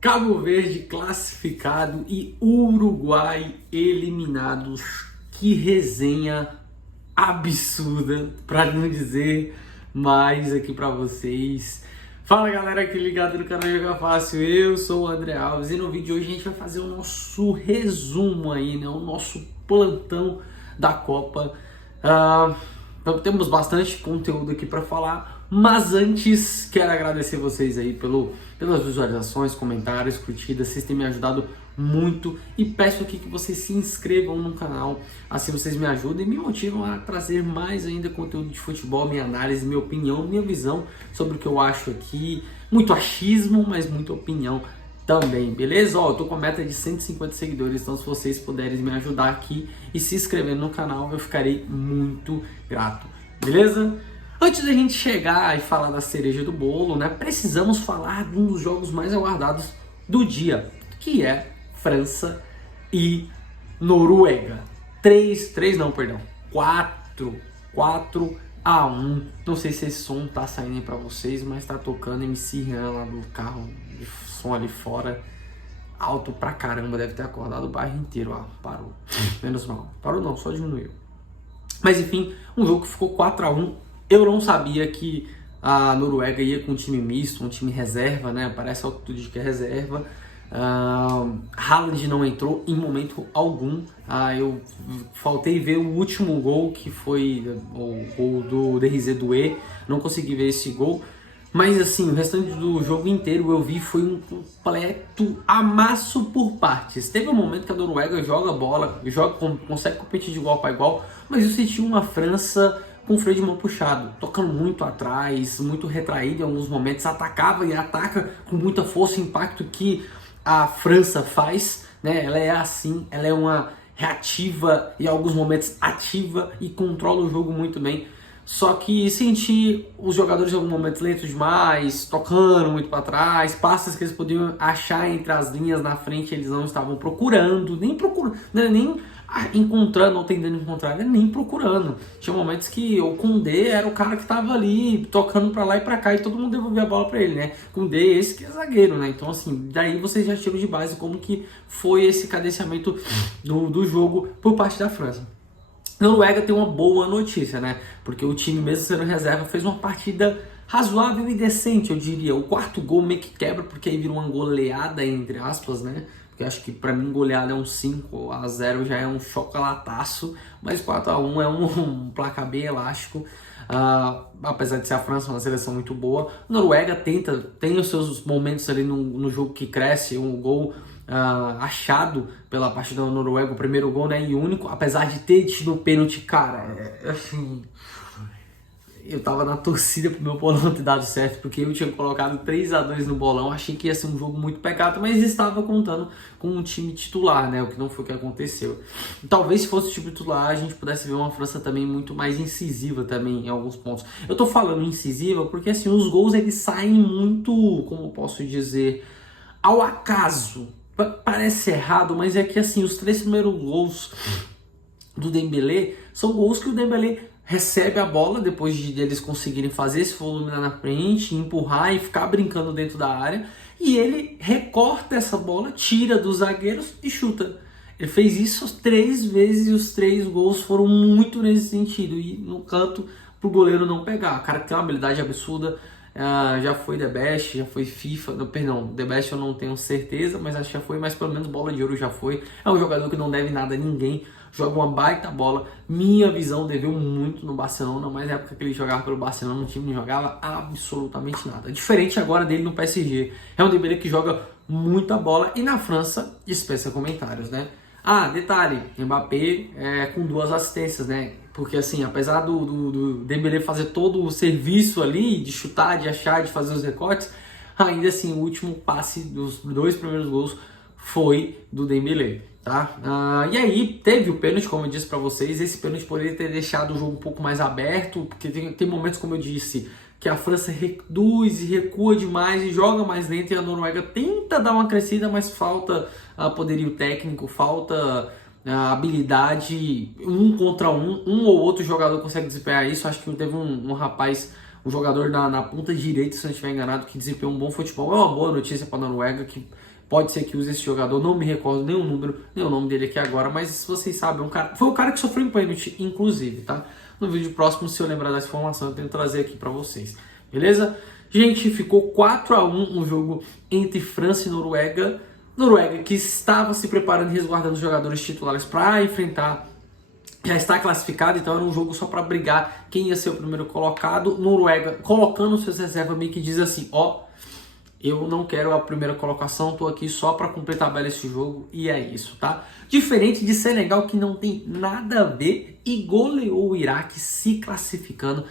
Cabo Verde classificado e Uruguai eliminados. Que resenha absurda, para não dizer mais aqui para vocês. Fala galera aqui ligado no canal Jogar Fácil, eu sou o André Alves e no vídeo de hoje a gente vai fazer o nosso resumo aí, né? O nosso plantão da Copa. Então temos bastante conteúdo aqui para falar, mas antes quero agradecer vocês aí pelas visualizações, comentários, curtidas, vocês têm me ajudado muito e peço aqui que vocês se inscrevam no canal, assim vocês me ajudam e me motivam a trazer mais ainda conteúdo de futebol, minha análise, minha opinião, minha visão sobre o que eu acho aqui, muito achismo, mas muita opinião também, beleza? Ó, eu tô com a meta de 150 seguidores, então se vocês puderem me ajudar aqui e se inscrevendo no canal, eu ficarei muito grato, beleza? Antes da gente chegar e falar da cereja do bolo, né, precisamos falar de um dos jogos mais aguardados do dia, que é França e Noruega. 4-1. Não sei se esse som tá saindo para vocês, mas tá tocando MC Rian lá do carro, de som ali fora, alto pra caramba, deve ter acordado o bairro inteiro. Ó, parou. Menos mal. Parou não, só diminuiu. Mas enfim, um jogo que ficou 4-1. Eu não sabia que a Noruega ia com um time misto, um time reserva, né? Parece altitude que é reserva. Haaland não entrou em momento algum. Eu faltei ver o último gol, que foi o gol do Desiré Doué. Não consegui ver esse gol. Mas assim, o restante do jogo inteiro eu vi foi um completo amasso por partes. Teve um momento que a Noruega joga bola, consegue competir de igual para igual, mas eu senti uma França com o freio de mão puxado, tocando muito atrás, muito retraído em alguns momentos, atacava e ataca com muita força e impacto que a França faz, né? Ela é assim, ela é uma reativa e em alguns momentos ativa e controla o jogo muito bem. Só que senti os jogadores em alguns momentos lentos demais, tocando muito para trás, passes que eles podiam achar entre as linhas na frente, eles não estavam procurando, nem encontrando ou tentando encontrar, nem procurando. Tinha momentos que o Koundé era o cara que estava ali tocando para lá e para cá e todo mundo devolvia a bola para ele, né? Koundé, esse que é zagueiro, né? Então assim, daí vocês já tiram de base como que foi esse cadenciamento do jogo por parte da França. Noruega tem uma boa notícia, né? Porque o time, mesmo sendo reserva, fez uma partida razoável e decente, eu diria. O quarto gol meio que quebra, porque aí vira uma goleada, entre aspas, né? Porque acho que pra mim goleada é um 5-0, já é um chocolataço, mas 4-1 é um placar bem elástico. Apesar de ser a França uma seleção muito boa, a Noruega tem os seus momentos ali no jogo que cresce, um gol achado pela parte da Noruega, o primeiro gol, né, e único, apesar de ter tido o pênalti, cara, assim, eu tava na torcida pro meu bolão ter dado certo, porque eu tinha colocado 3-2 no bolão, achei que ia ser um jogo muito pecado, mas estava contando com um time titular, né, o que não foi o que aconteceu. Talvez se fosse o time titular, a gente pudesse ver uma França também muito mais incisiva também em alguns pontos. Eu tô falando incisiva porque, assim, os gols eles saem muito, como eu posso dizer, ao acaso. Parece errado, mas é que, assim, os 3 primeiros gols do Dembélé são gols que o Dembélé recebe a bola depois de eles conseguirem fazer esse volume lá na frente, empurrar e ficar brincando dentro da área, e ele recorta essa bola, tira dos zagueiros e chuta. Ele fez isso 3 vezes e os 3 gols foram muito nesse sentido, e no canto pro goleiro não pegar. O cara que tem uma habilidade absurda. Já foi The Best, já foi FIFA, perdão, The Best eu não tenho certeza, mas acho que já foi, mas pelo menos bola de ouro já foi. É um jogador que não deve nada a ninguém, joga uma baita bola. Minha visão deveu muito no Barcelona, mas na época que ele jogava pelo Barcelona, o time não jogava absolutamente nada. Diferente agora dele no PSG, é um Dembélé que joga muita bola e na França dispensa comentários, né? Detalhe, Mbappé com 2 assistências, né? Porque assim, apesar do Dembélé fazer todo o serviço ali, de chutar, de achar, de fazer os recortes, ainda assim o último passe dos 2 primeiros gols foi do Dembélé, tá? E aí teve o pênalti, como eu disse pra vocês, esse pênalti poderia ter deixado o jogo um pouco mais aberto, porque tem momentos, como eu disse, que a França reduz e recua demais e joga mais lento, e a Noruega tenta dar uma crescida, mas falta poderio técnico, falta habilidade, um contra um ou outro jogador consegue desempenhar isso. Acho que teve um rapaz, um jogador na ponta direita, se eu não estiver enganado, que desempenhou um bom futebol. É uma boa notícia para a Noruega, que pode ser que use esse jogador, não me recordo nem o número, nem o nome dele aqui agora, mas se vocês sabem, foi o cara que sofreu um pênalti, inclusive, tá? No vídeo próximo, se eu lembrar dessa informação, eu tento trazer aqui para vocês, beleza? Gente, ficou 4-1 um jogo entre França e Noruega. Noruega que estava se preparando e resguardando os jogadores titulares para enfrentar, já está classificado, então era um jogo só para brigar quem ia ser o primeiro colocado. Noruega colocando suas reservas, meio que diz assim, ó, eu não quero a primeira colocação, tô aqui só para cumprir tabela esse jogo e é isso, tá? Diferente de Senegal, que não tem nada a ver e goleou o Iraque, se classificando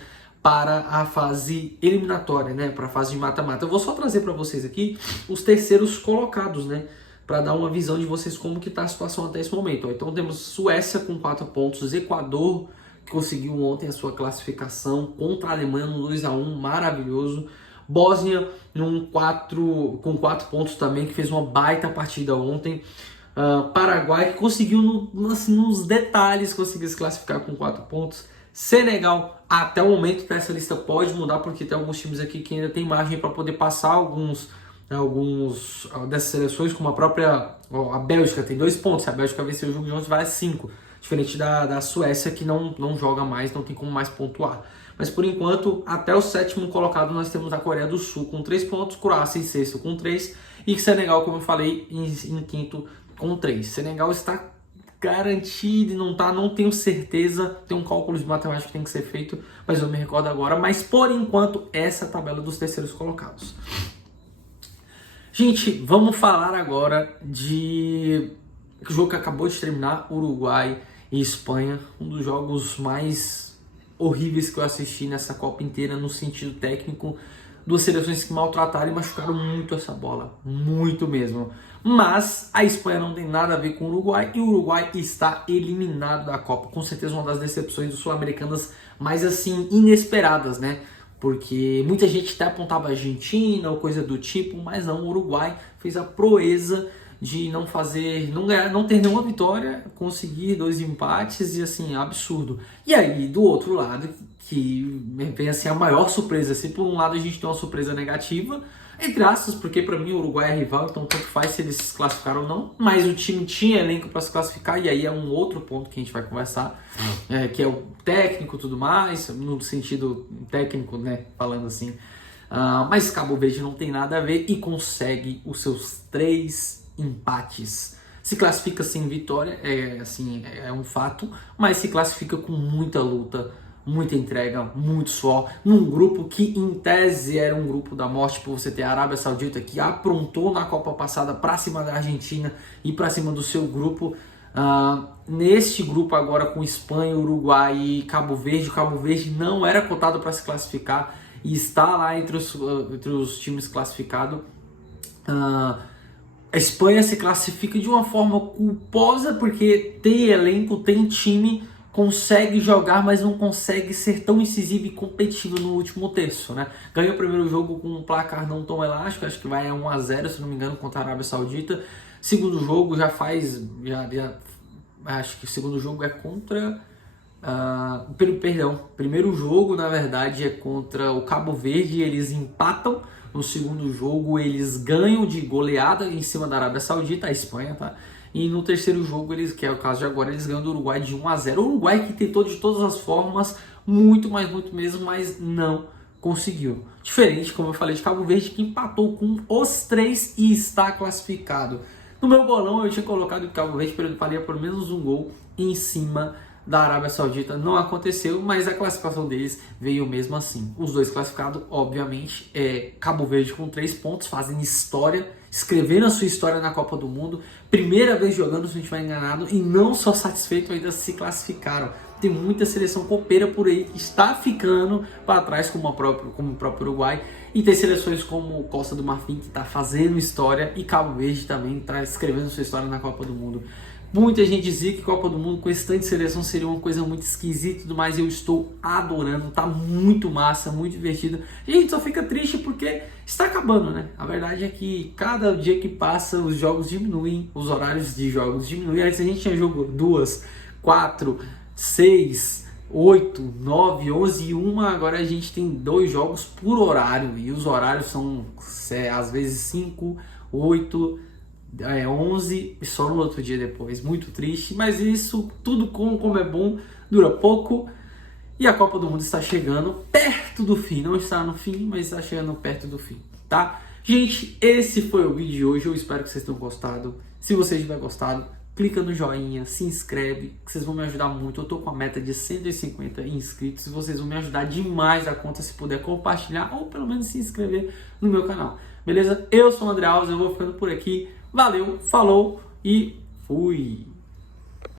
para a fase eliminatória, né? Para a fase de mata-mata. Eu vou só trazer para vocês aqui os terceiros colocados, né? Para dar uma visão de vocês como que tá a situação até esse momento. Ó, então temos Suécia com 4 pontos, Equador que conseguiu ontem a sua classificação contra a Alemanha no 2-1, maravilhoso. Bósnia com 4 pontos também, que fez uma baita partida ontem. Paraguai que conseguiu nos detalhes conseguiu se classificar com 4 pontos. Senegal, até o momento essa lista pode mudar, porque tem alguns times aqui que ainda tem margem para poder passar alguns dessas seleções, como a própria a Bélgica tem 2 pontos, se a Bélgica vencer o jogo de ontem vai a 5, diferente da Suécia que não joga mais, não tem como mais pontuar. Mas por enquanto, até o 7º colocado nós temos a Coreia do Sul com 3 pontos, Croácia em 6º com 3 e Senegal, como eu falei, em 5º com 3. Senegal está garantido e não tenho certeza, tem um cálculo de matemática que tem que ser feito, mas eu me recordo agora. Mas por enquanto, essa é a tabela dos terceiros colocados. Gente, vamos falar agora de o jogo que acabou de terminar, Uruguai e Espanha, um dos jogos mais horríveis que eu assisti nessa Copa inteira no sentido técnico. Duas seleções que maltrataram e machucaram muito essa bola, muito mesmo. Mas a Espanha não tem nada a ver com o Uruguai e o Uruguai está eliminado da Copa. Com certeza uma das decepções dos sul-americanas mais assim inesperadas, né? Porque muita gente até apontava a Argentina ou coisa do tipo, mas não, o Uruguai fez a proeza de não ter nenhuma vitória, conseguir 2 empates e assim, absurdo. E aí, do outro lado, que vem assim a maior surpresa, assim, por um lado a gente tem uma surpresa negativa, entre aspas, porque para mim o Uruguai é rival, então tanto faz se eles se classificaram ou não, mas o time tinha elenco para se classificar, e aí é um outro ponto que a gente vai conversar, que é o técnico e tudo mais, no sentido técnico, né, falando assim. Mas Cabo Verde não tem nada a ver e consegue os seus 3 empates. Se classifica sem vitória, é um fato, mas se classifica com muita luta, muita entrega, muito suor, num grupo que em tese era um grupo da morte, por você ter a Arábia Saudita que aprontou na Copa passada para cima da Argentina e para cima do seu grupo. Neste grupo agora com Espanha, Uruguai e Cabo Verde, o Cabo Verde não era cotado para se classificar e está lá entre os times classificados. A Espanha se classifica de uma forma culposa porque tem elenco, tem time, consegue jogar, mas não consegue ser tão incisivo e competitivo no último terço, né? Ganhou o primeiro jogo com um placar não tão elástico, acho que vai a 1-0, se não me engano, contra a Arábia Saudita. Segundo jogo acho que o segundo jogo é contra... primeiro jogo, na verdade, é contra o Cabo Verde, eles empatam. No segundo jogo, eles ganham de goleada em cima da Arábia Saudita, a Espanha, tá? E no terceiro jogo, que é o caso de agora, eles ganham do Uruguai de 1-0. O Uruguai que tentou de todas as formas, muito mesmo, mas não conseguiu. Diferente, como eu falei, de Cabo Verde, que empatou com os 3 e está classificado. No meu bolão, eu tinha colocado que o Cabo Verde faria pelo menos um gol em cima da Arábia Saudita. Não aconteceu, mas a classificação deles veio mesmo assim. Os 2 classificados, obviamente, Cabo Verde com 3 pontos, fazem história, escrevendo a sua história na Copa do Mundo. Primeira vez jogando, se não estiver enganado, e não só satisfeito, ainda se classificaram. Tem muita seleção copeira por aí que está ficando para trás, como o próprio Uruguai. E tem seleções como Costa do Marfim, que está fazendo história, e Cabo Verde também está escrevendo sua história na Copa do Mundo. Muita gente dizia que Copa do Mundo com esse tanto de seleção seria uma coisa muito esquisita e tudo mais. Eu estou adorando, tá muito massa, muito divertido. E a gente só fica triste porque está acabando, né? A verdade é que cada dia que passa os jogos diminuem, os horários de jogos diminuem. Antes a gente tinha jogo 2, 4, 6, 8, 9, 11 e 1, agora a gente tem 2 jogos por horário, e os horários são às vezes 5, 8, 11 e só no outro dia depois. Muito triste, mas isso tudo como é bom, dura pouco. E a Copa do Mundo está chegando perto do fim, não está no fim, mas está chegando perto do fim, tá? Gente, esse foi o vídeo de hoje, eu espero que vocês tenham gostado. Se vocês tiverem gostado, clica no joinha, se inscreve, que vocês vão me ajudar muito. Eu tô com a meta de 150 inscritos e vocês vão me ajudar demais a conta se puder compartilhar ou pelo menos se inscrever no meu canal. Beleza? Eu sou o André Alves, eu vou ficando por aqui. Valeu, falou e fui!